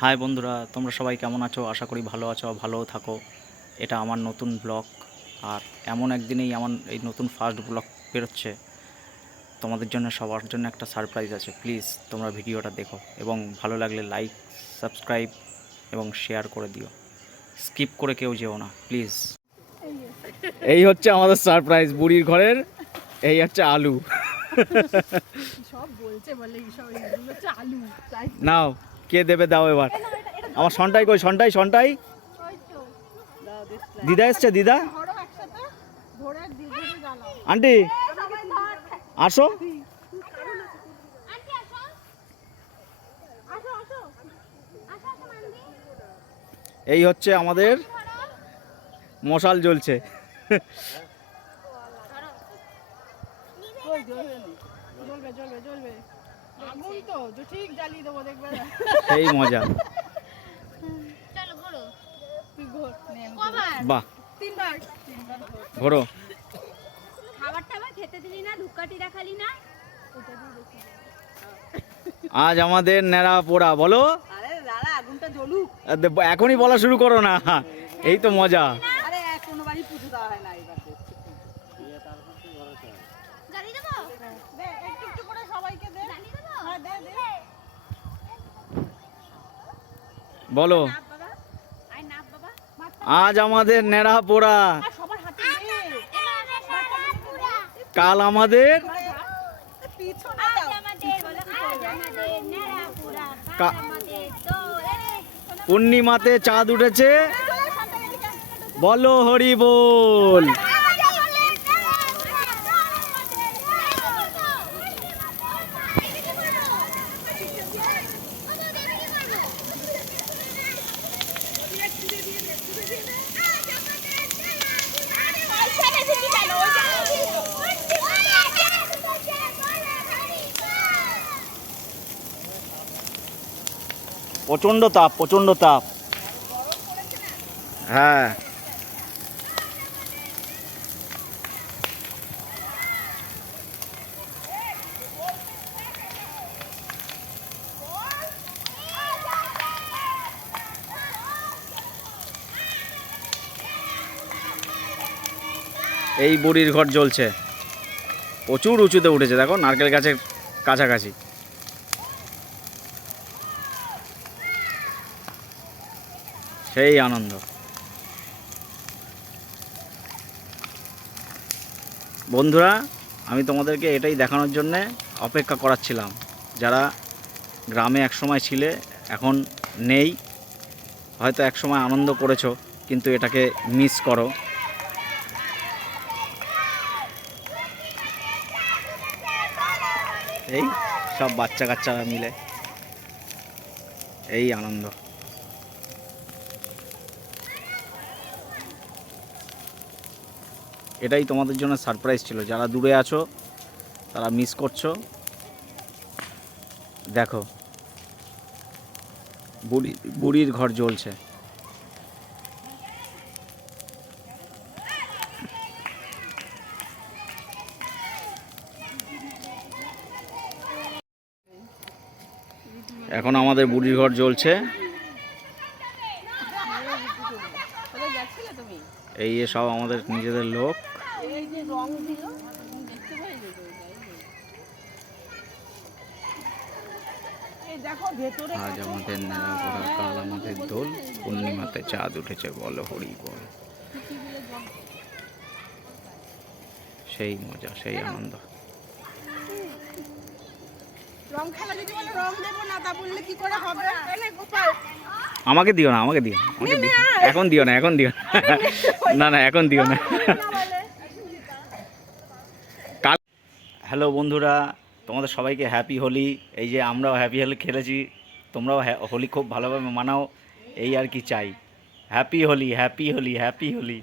High বন্ধুরা, তোমরা সবাই কেমন আছো? আশা করি ভালো আছো, ভালোও থাকো। এটা আমার নতুন ব্লগ, আর এমন একদিনেই আমার এই নতুন ফার্স্ট ব্লগ বেরোচ্ছে। তোমাদের জন্য, সবার জন্য একটা সারপ্রাইজ আছে। প্লিজ তোমরা ভিডিওটা দেখো এবং ভালো লাগলে লাইক, সাবস্ক্রাইব এবং শেয়ার করে দিও। স্কিপ করে কেউ যেও না প্লিজ। এই হচ্ছে আমাদের সারপ্রাইজ, বুড়ির ঘরের। এই হচ্ছে আলু। সব বলছে বলে এইসব এগুলো হচ্ছে আলু। নাও, কে দেবে দাও এবার। আমার সন্টাই কই? সন্টাই সন্টাই দিদা এসছে, দিদা। ধরো একসাথে ধরে দিয়ে দিয়ে জ্বালাও। আন্টি সবাই ধর। আসো। আন্টি আসো। আসো আসো। আসো আসো মান্দি। এই হচ্ছে আমাদের মশাল জ্বলছে। কই জ্বলবে জ্বলবে জ্বলবে। আগুন তো ঠিক জ্বালিয়ে দেবো দেখবে। সেই মজা। চলো ঘোরো। তুই ঘোর। বাহ, তিনবার। ঘোরো। খাবার টাবার খেতে দিলি না, ধূপকাঠি দেখালি না। আজ আমাদের ন্যাড়া পোড়া, বলো। আরে দাঁড়া, আগুনটা জ্বলুক। এখনই বলা শুরু করো না, এই তো মজা। আরে কোনো বাড়ি পুজো দেওয়া হয় না এবার। জ্বালিয়ে দেবো? দে একটু একটু করে সবাইকে দে। জ্বালিয়ে দেবো? হ্যাঁ দে দে। বলো। নাপ বাবা। আয় নাপ বাবা। আজ আমাদের ন্যাড়া পোড়া, সবার হাতে দে। কাল আমাদের পিছনে দাও। পূর্ণিমাতে চাঁদ উঠেছে, বলো হরি বল। প্রচণ্ড তাপ, প্রচণ্ড তাপ। হ্যাঁ, এই বুড়ির ঘর জ্বলছে। প্রচুর উঁচুতে উঠেছে, দেখো নারকেল গাছের কাছাকাছি। সেই আনন্দ। বন্ধুরা, আমি তোমাদেরকে এটাই দেখানোর জন্যে অপেক্ষা করাচ্ছিলাম। যারা গ্রামে একসময় ছিলে, এখন নেই, হয়তো একসময় আনন্দ করেছো, কিন্তু এটাকে মিস করো। এই সব বাচ্চা কাচ্চারা মিলে এই আনন্দ। এটাই তোমাদের জন্য সারপ্রাইজ ছিল। যারা দূরে আছো তারা মিস করছো। দেখো, বুড়ির ঘর জ্বলছে। এখন আমাদের বুড়ির ঘর জ্বলছে। এই সব আমাদের নিজেদের লোক। আজ আমাদের ন্যাড়া পোড়া, কাল আমাদের দোল, পূর্ণিমাতে চাঁদ উঠেছে, বলো হরি বল। সেই মজা, সেই আনন্দ। আমাকে দিও না, আমাকে দিও, আমাকে দিও এখন, দিও না এখন, দিও না, না এখন দিও না। কাল। হ্যালো বন্ধুরা, তোমাদের সবাইকে হ্যাপি হোলি। এই যে আমরাও হ্যাপি হোলি খেলেছি, তোমরাও হোলি খুব ভালোভাবে মানাও, এই আর কি চাই। Happy Holi, happy Holi, happy Holi.